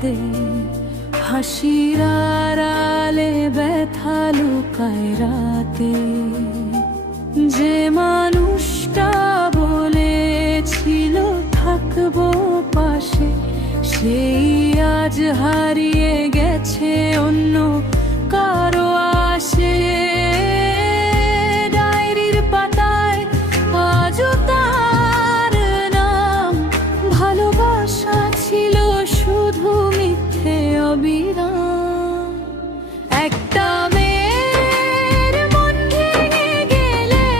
কাঁদে, হাসির আড়ালে ব্যথা লুকায় রাতে। যে মানুষটা বলেছিল থাকবো পাশে, সেই আজ হারিয়ে গেছে অন্য কারো আসে। ডায়েরির পাতায় আজও তার নাম, ভালোবাসা ছিল শুধু মিথ্যে অবিরাম। একটা মেয়ের মন ভেঙে গেলে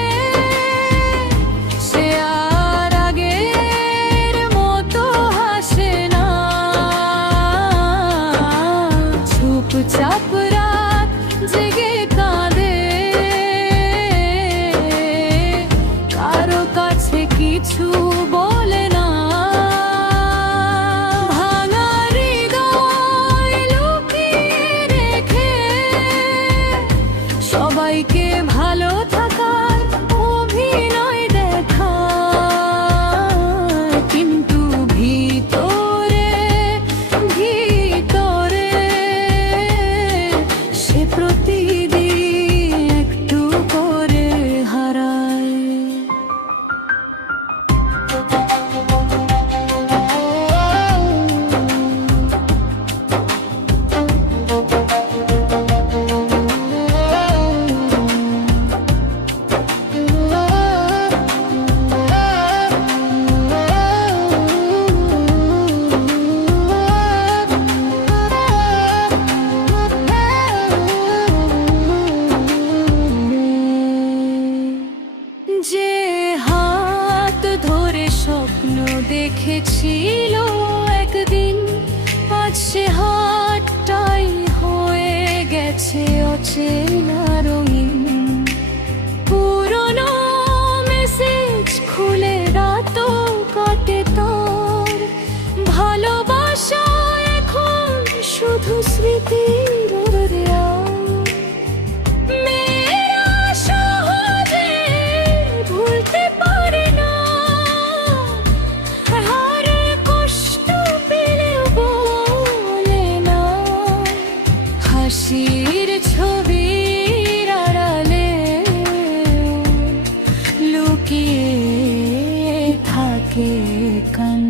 সে আর আগের মতো হাসে না। চুপচাপ রাত জেগে কাঁদে, কারো কাছে কিছু বলে না। ভাঙা হৃদয় লুকিয়ে রেখে সবাইকে ভালো থাকার অভিনয় দেখায়, কিন্তু ভিতরে ভিতরে সে প্রতিদিন একটু করে হারায়। যে হাত ধরে স্বপ্ন দেখেছিল একদিন, আজ সে হাতটাই হয়ে গেছে অচেনা রঙিন। পুরনো মেসেজ খুলে রাতও কাটে তার, ভালোবাসা এখন শুধু স্মৃতির দেয়া। হাসির ছবির আড়ালে লুকিয়ে থাকে কান্না।